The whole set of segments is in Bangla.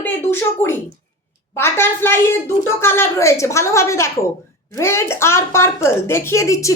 পড়বে 220। বাটারফ্লাই এর দুটো কালার রয়েছে, ভালোভাবে দেখো, রেড আর পার্পল। দেখিয়ে দিচ্ছি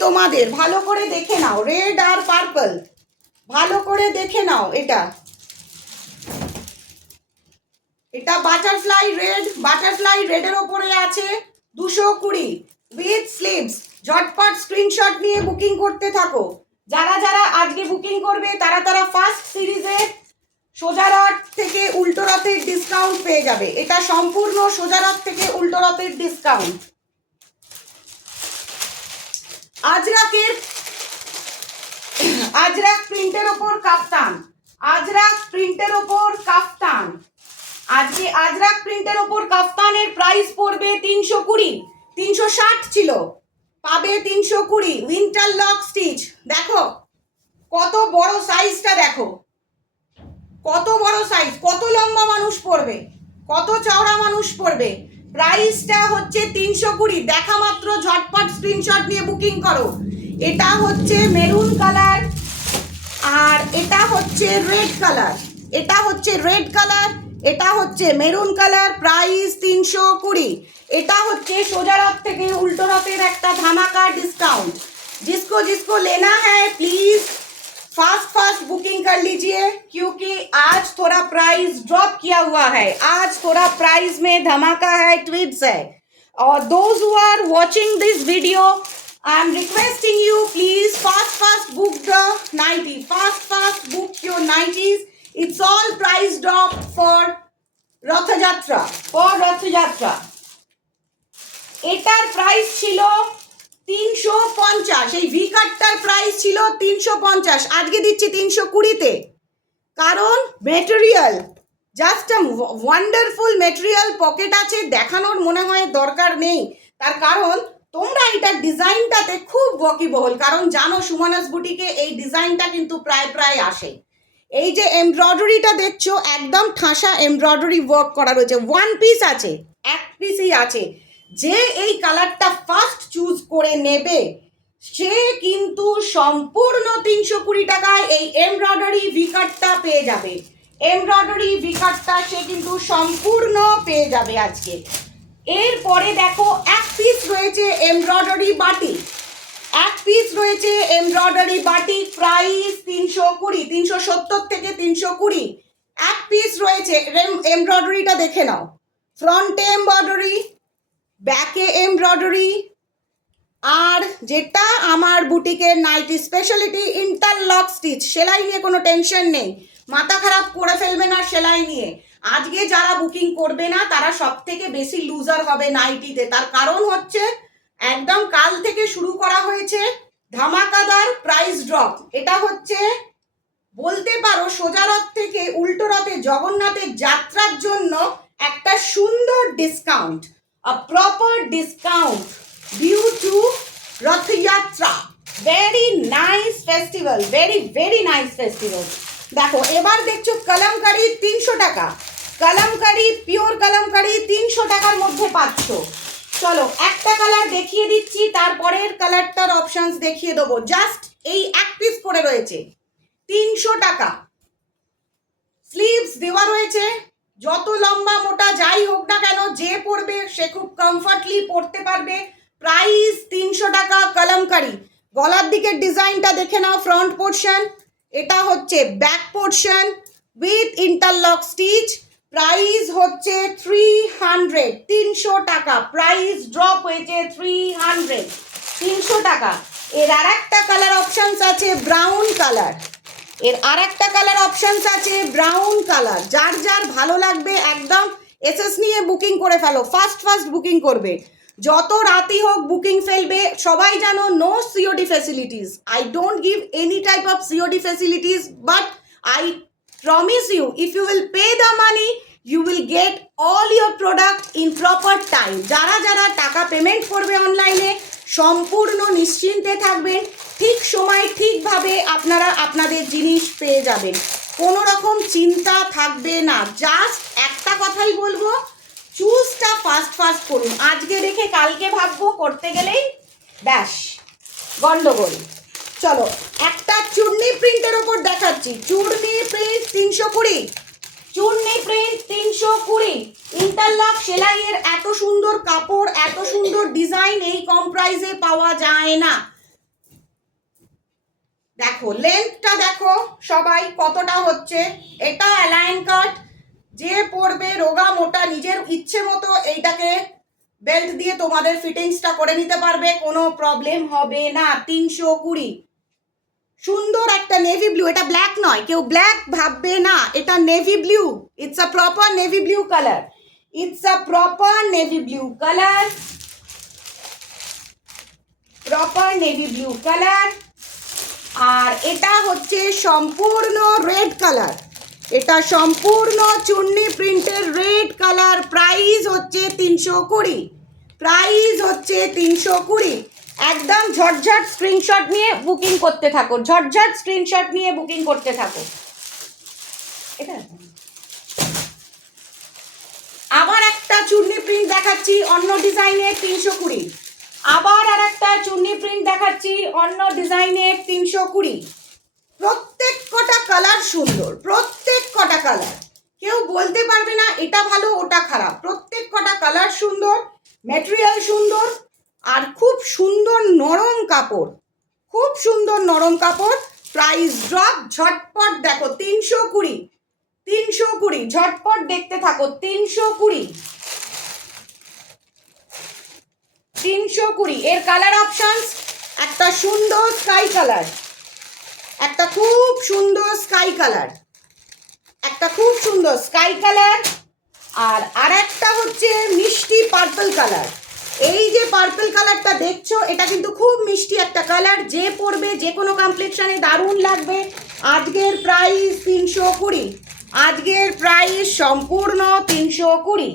তোমাদের, ভালো করে দেখে নাও, রেড আর পার্পল ভালো করে দেখে নাও। এটা বাটারফ্লাই রেডের ওপরে আছে 220 উইথ স্লিভস। ঝটপট স্ক্রিনশট নিয়ে বুকিং করতে থাকো। যারা যারা আজকে বুকিং করবে তারা ফার্স্ট সিরিজে সোজা রথ থেকে উল্টো রথের ডিসকাউন্ট পেয়ে যাবে। এটা সম্পূর্ণ সোজা রথ থেকে উল্টো রথের ডিসকাউন্ট। আজরাক প্রিন্টের ওপর কাফতান, আজকে আজরাক প্রিন্টের ওপর কাফতানের প্রাইস পড়বে 320। 360 ছিল, পাবে 320। Winter lock stitch. দেখো কত বড় সাইজটা, দেখো কত বড় সাইজ, কত লম্বা মানুষ পড়বে, কত চওড়া মানুষ পড়বে। প্রাইসটা হচ্ছে 320। দেখা মাত্র ঝটপট স্ক্রিনশট নিয়ে বুকিং করো। এটা হচ্ছে মেরুন কালার আর এটা হচ্ছে রেড কালার, এটা হচ্ছে মেরুন কালার। প্রাইস 320। এটা হচ্ছে সোজা রথ থেকে উল্টো রথের একটা ধামাকা डिस्काउंट। जिसको लेना है प्लीज फास्ट बुकिंग कर लीजिए, क्योंकि आज थोड़ा प्राइस ड्रॉप किया हुआ है। आज थोड़ा प्राइस में धमाका है, ट्वीट्स है। और those who are watching this video, I am requesting you, please fast book the nighty, fast book your nighties. It's all price drop for Rath Yatra. এটার প্রাইস ছিল 350। এই ভি কাটটার প্রাইস ছিল 350, আজকে দিচ্ছি 320-তে। কারণ material just wonderful material, pocket আছে, দেখানোর মনে হয় দরকার নেই। তার কারণ তোমরা এটার ডিজাইনটাতে খুব ওয়াকিবহল, কারণ জানো সুমনাস বুটিকে এই ডিজাইনটা কিন্তু প্রায় আসে। এই যে এমব্রয়ডারিটা দেখছো, একদম ঠাসা এমব্রয়ডারি ওয়ার্ক করা রয়েছে। ওয়ান পিস আছে, এক পিসই আছে। যে এই কালারটা ফার্স্ট চুজ করে নেবে সে কিন্তু সম্পূর্ণ 320 টাকায় এই এমব্রয়ডারি ভিকাটটা পেয়ে যাবে। সে কিন্তু সম্পূর্ণ পেয়ে যাবে আজকে। এরপরে দেখো এক পিস রয়েছে এমব্রয়ডারি বাটিক, প্রাইস 320, 370 থেকে 320। এক পিস রয়েছে। এমব্রয়ডারিটা দেখে নাও, ফ্রন্টে এমব্রয়ডারি, ব্যাকে এমব্রয়ডারি। আর যেটা আমার বুটিকের নাইটি স্পেশালিটি, ইন্টারলক স্টিচ। সেলাই নিয়ে কোনো টেনশন নেই, মাথা খারাপ করে ফেলবে না সেলাই নিয়ে। আজকে যারা বুকিং করবে না তারা সব থেকে বেশি লুজার হবে নাইটিতে। তার কারণ হচ্ছে একদম কাল থেকে শুরু করা হয়েছে ধামাকাদার প্রাইস ড্রপ। এটা হচ্ছে বলতে পারো সোজা রথ থেকে উল্টো রথে জগন্নাথের যাত্রার জন্য একটা সুন্দর discount, a proper discount due to Rath Yatra. Very nice festival, very nice festival. দেখো এবার দেখছো কলমকারি 300 টাকা, পিওর কলমকারি 300 টাকার মধ্যে পাচ্ছ। চলো একটা কালার দেখিয়ে দিচ্ছি, তারপরের কালারটার অপশনস দেখিয়ে দেবো। জাস্ট এই এক পিস করে রয়েছে 300 টাকা। স্লিভস দেওয়া রয়েছে, যত লম্বা মোটা যাই হোক না কেন যে পরবে সে খুব কমফর্টলি পরতে পারবে। প্রাইস 300 টাকা কলমকারি। গলার দিকের ডিজাইনটা দেখে নাও, ফ্রন্ট পোর্শন, এটা হচ্ছে back portion with interlock stitch. Price হচ্ছে 300 টাকা। প্রাইস ড্রপ হয়েছে 300 টাকা। এর আর একটা কালার অপশনস আছে ব্রাউন কালার। যার যার ভালো লাগবে একদম এসএস নিয়ে বুকিং করে ফেলো, ফাস্ট বুকিং করবে। যত রাতই হোক বুকিং ফেলবে। সবাই জানো no COD facilities, I don't give any type of COD facilities, but I promise you if you will pay the money you will get all your product in proper time. যারা যারা টাকা পেমেন্ট করবে অনলাইনে সম্পূর্ণ নিশ্চিন্তে থাকবেন, ঠিক সময় ঠিকভাবে আপনারা আপনাদের জিনিস পেয়ে যাবেন, কোনো রকম চিন্তা থাকবে না। জাস্ট একটা কথাই বলবো, চুজটা ফাস্ট করুন। আজকে রেখে কালকে ভাববো করতে গেলেই ব্যাস গন্ডগোল। চলো একটা চূর্ণি প্রিন্টের ওপর দেখাচ্ছি, Churni print 320, Churni print 320, interlock সেলাইয়ের এত সুন্দর কাপড়, এত সুন্দর ডিজাইন এই কম প্রাইসে পাওয়া যায় না। দেখো লেন্থটা দেখো সবাই কতটা হচ্ছে, এটা অ্যালাইন কাট, যে পরবে রোগা মোটা নিজের ইচ্ছে মতো এইটাকে বেল্ট দিয়ে তোমাদের ফিটিংসটা করে নিতে পারবে, কোনো প্রবলেম হবে না। 320, সুন্দর একটা নেভি ব্লু, এটা ব্ল্যাক নয়, কেউ ব্ল্যাক ভাববে না, এটা navy blue, it's a proper navy blue colour, it's a proper navy blue colour, proper navy blue colour. আর এটা হচ্ছে সম্পূর্ণ রেড কালার, এটা সম্পূর্ণ চুন্নি প্রিন্টের রেড কালার। প্রাইস হচ্ছে 320, প্রাইস হচ্ছে 320। একদম ঝটঝট স্ক্রিনশট নিয়ে বুকিং করতে থাকো, ঝটঝট স্ক্রিনশট নিয়ে বুকিং করতে থাকো। এটা আবার একটা চুন্নি প্রিন্ট দেখাচ্ছি অন্য ডিজাইনের 320, আবার আর একটা চুন্নি প্রিন্ট দেখাচ্ছি অন্য ডিজাইনের 320। প্রত্যেক কটা কালার সুন্দর, প্রত্যেক কটা কালার, কেউ বলতে পারবে না এটা ভালো ওটা খারাপ, প্রত্যেক কটা কালার সুন্দর, ম্যাটেরিয়াল সুন্দর, আর খুব সুন্দর নরম কাপড়, খুব সুন্দর নরম কাপড়। প্রাইস ড্রপ ঝটপট দেখো 320, 320, ঝটপট দেখতে থাকো 320, 320। এর কালার অপশনস একটা সুন্দর স্কাই কালার, একটা খুব সুন্দর স্কাই কালার, একটা খুব সুন্দর স্কাই কালার, আর আরেকটা হচ্ছে মিষ্টি পার্পল কালার। এই যে পার্পল কালারটা দেখছো এটা কিন্তু খুব মিষ্টি একটা কালার, যে পরবে যে কোনো কমপ্লেক্সনে দারুণ লাগবে। আজকের প্রাইস 320, আজকের প্রাইস সম্পূর্ণ 320।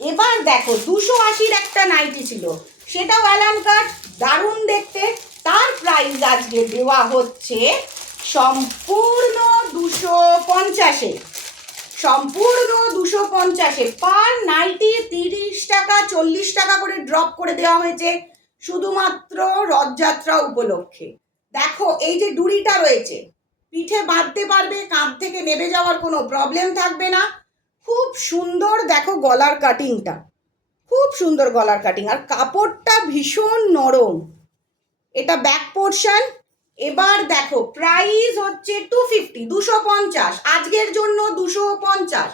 এবার দেখো 280-র একটা নাইটি ছিল, সেটাও অ্যালান কাট, দারুণ দেখতে, তার প্রাইস আজকে দেওয়া হচ্ছে সম্পূর্ণ 250-এ, সম্পূর্ণ 250-এ। পার নাইটি 30 টাকা 40 টাকা করে ড্রপ করে দেওয়া হয়েছে শুধুমাত্র রথযাত্রা উপলক্ষে। দেখো এই যে ডুরিটা রয়েছে, পিঠে বাঁধতে পারবে, কাঁধ থেকে নেমে যাওয়ার কোনো প্রবলেম থাকবে না। খুব সুন্দর দেখো গলার কাটিংটা, খুব সুন্দর গলার কাটিং, আর কাপড়টা ভীষণ নরম, এটা ব্যাক পোর্শন। এবার দেখো প্রাইস হচ্ছে 250, 250, আজকের জন্য 250।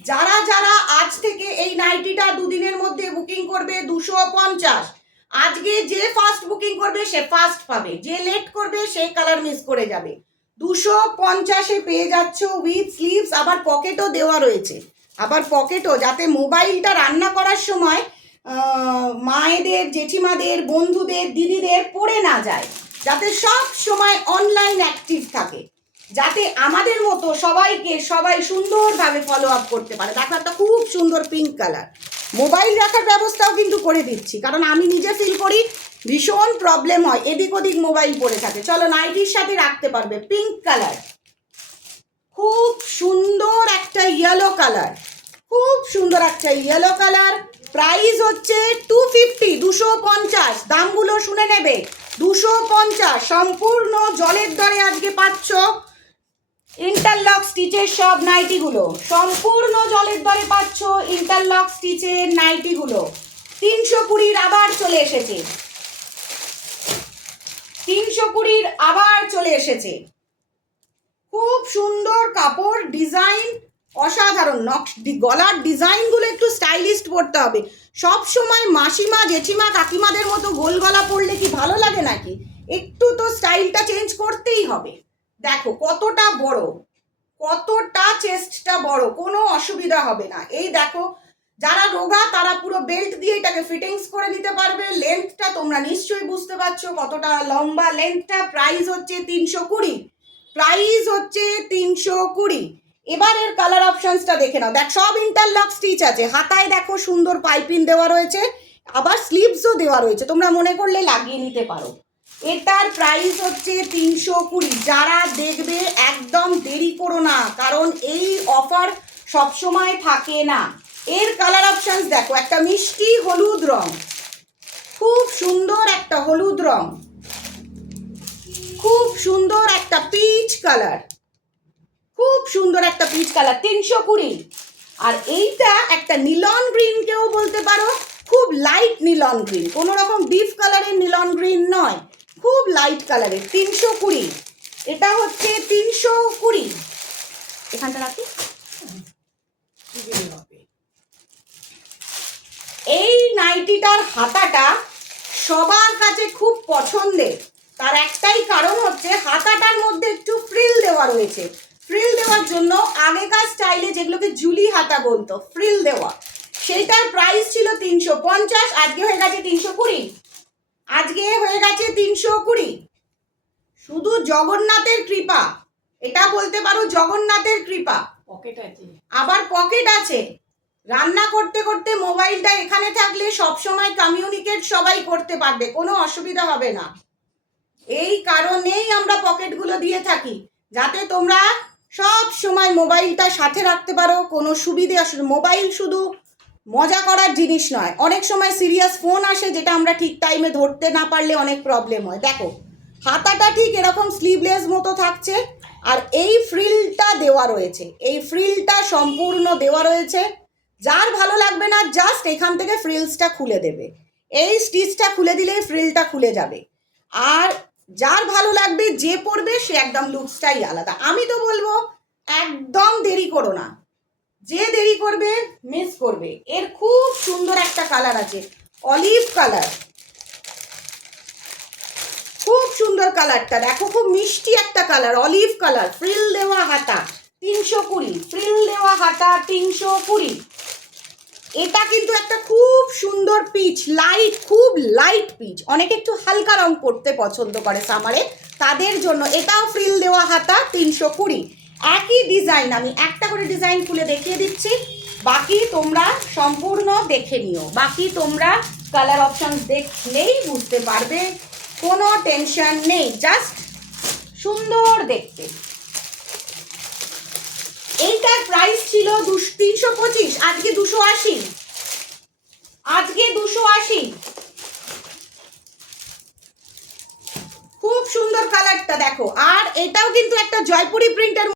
যারা যারা আজ থেকে এই নাইটিটা দুদিনের মধ্যে বুকিং করবে 250, আজকে যে ফার্স্ট বুকিং করবে সে ফার্স্ট পাবে, যে লেট করবে সে কালার মিস করে যাবে। 250-এ পেয়ে যাচ্ছ উইথ স্লিভস, আবার পকেটও দেওয়া রয়েছে, আবার পকেটও, যাতে মোবাইলটা রান্না করার সময় মায়েদের, জেঠিমাদের, বন্ধুদের, দিদিদের পড়ে না যায়, যাতে সব সময় অনলাইন অ্যাক্টিভ থাকে, যাতে আমাদের মতো সবাইকে সবাই সুন্দরভাবে ফলো আপ করতে পারে। দেখো একটা খুব সুন্দর পিঙ্ক কালার, মোবাইল রাখার ব্যবস্থাও কিন্তু করে দিচ্ছি, কারণ আমি নিজে ফিল করি ভীষণ প্রবলেম হয়, এদিক ওদিক মোবাইল পড়ে থাকে। চলো নাইটির সাথে রাখতে পারবে, পিঙ্ক কালার, খুব সুন্দর একটা ইয়েলো কালার, খুব সুন্দর একটা ইয়েলো কালার। প্রাইস হচ্ছে 250, 250, দামগুলো শুনে নেবে, 250। সম্পূর্ণ জলের দরে আজকে পাচ্ছ ইন্টারলক স্টিচের সব নাইটিগুলো, সম্পূর্ণ জলের দরে পাচ্ছ ইন্টারলক স্টিচের নাইটিগুলো। 320-র আবার চলে এসেছে, 320-র আবার চলে এসেছে। খুব সুন্দর কাপড়, ডিজাইন অসাধারণ, গলার ডিজাইনগুলো একটু স্টাইলিস্ট পরতে হবে। সব সময় মাসিমা, জেঠিমা, কাকিমাদের মতো গোল গলা পরলে কি ভালো লাগে নাকি? একটু তো স্টাইলটা চেঞ্জ করতেই হবে। দেখো কতটা বড়, কতটা চেস্টটা বড়, কোনো অসুবিধা হবে না। এই দেখো যারা রোগা তারা পুরো বেল্ট দিয়ে এটাকে ফিটিংস করে নিতে পারবে। লেন্থটা তোমরা নিশ্চয়ই বুঝতে পারছো কতটা লম্বা লেন্থটা। প্রাইস হচ্ছে 320, প্রাইস হচ্ছে 320। এবারের কালার অপশনসটা দেখে নাও। দেখ সব ইন্টারলক স্টিচ আছে, হাতায় দেখো সুন্দর পাইপিং দেওয়া রয়েছে, আবার স্লিভসও দেওয়া রয়েছে, তোমরা মনে করলে লাগিয়ে নিতে পারো। এটার প্রাইস হচ্ছে 320। যারা দেখবে একদম দেরি করো না, কারণ এই অফার সবসময় থাকে না। এর কালার অপশনস দেখো, একটা মিষ্টি হলুদ রং, খুব সুন্দর একটা হলুদ রং, খুব সুন্দর একটা পিচ কালার, খুব সুন্দর একটা পিচ কালার, 320। আর এইটা একটা নিলন গ্রিন কেউ বলতে পারো, খুব লাইট নিলন গ্রিন, কোনো রকম ডিপ কালারের নিলন গ্রিন নয়, খুব লাইট কালারের, 320। এটা হচ্ছে 320। এখানটা রাখি। এই নাইটিটার হাতাটা সবার কাছে খুব পছন্দের, তার একটাই কারণ হচ্ছে হাতাটার মধ্যে একটু ফ্রিল দেওয়া রয়েছে। ফ্রিল দেওয়ার জন্য আগেকার স্টাইলে যেগুলোকে ঝুলি হাতা বলতো, ফ্রিল দেওয়া, সেইটার প্রাইস ছিল 350, আজকে হয়ে গেছে 320, আজকে হয়ে গেছে 320। শুধু জগন্নাথের কৃপা, এটা বলতে পারো জগন্নাথের কৃপা। পকেট আছে, আবার পকেট আছে, রান্না করতে করতে মোবাইলটা এখানে থাকলে সব সময় কমিউনিকেট সবাই করতে পারবে, কোনো অসুবিধা হবে না। এই কারণেই আমরা পকেটগুলো দিয়ে থাকি, যাতে তোমরা সব সময় মোবাইলটা সাথে রাখতে পারো, কোনো সুবিধে আসলে। মোবাইল শুধু মজা করার জিনিস নয়, অনেক সময় সিরিয়াস ফোন আসে যেটা আমরা ঠিক টাইমে ধরতে না পারলে অনেক প্রবলেম হয়। দেখো হাতাটা ঠিক এরকম স্লিভলেস মতো থাকছে, আর এই ফ্রিলটা দেওয়া রয়েছে, এই ফ্রিলটা সম্পূর্ণ দেওয়া রয়েছে। যার ভালো লাগবে না জাস্ট এখান থেকে ফ্রিলসটা খুলে দেবে, এই স্টিচটা খুলে দিলেই ফ্রিলটা খুলে যাবে। আর যার ভালো লাগবে, যে পরবে সে একদম লুকসটাই আলাদা। আমি তো বলবো একদম দেরি করো না, যে দেরি করবে মিস করবে। এর খুব সুন্দর একটা কালার আছে, অলিভ কালার, খুব সুন্দর কালারটা দেখো, খুব মিষ্টি একটা কালার, অলিভ কালার, ফ্রিল দেওয়া হাতা, 320, ফ্রিল দেওয়া হাতা 320। এটা কিন্তু একটা খুব সুন্দর পিচ, লাইট, খুব লাইট পিচ, অনেকে একটু হালকা রং পরতে পছন্দ করে সামারে, তাদের জন্য এটাও ফ্রিল দেওয়া হাতা 320। একই ডিজাইন, আমি একটা করে ডিজাইন খুলে দেখিয়ে দিচ্ছি, বাকি তোমরা সম্পূর্ণ দেখে নিও, বাকি তোমরা কালার অপশন দেখলেই বুঝতে পারবে, কোনো টেনশন নেই, জাস্ট সুন্দর দেখতে। এইটার প্রাইস ছিল 325, আজকে 280, আজকে 280। খুব সুন্দর কালারটা দেখো, আর এটাও কিন্তু একটা জয়পুরি প্রিন্টের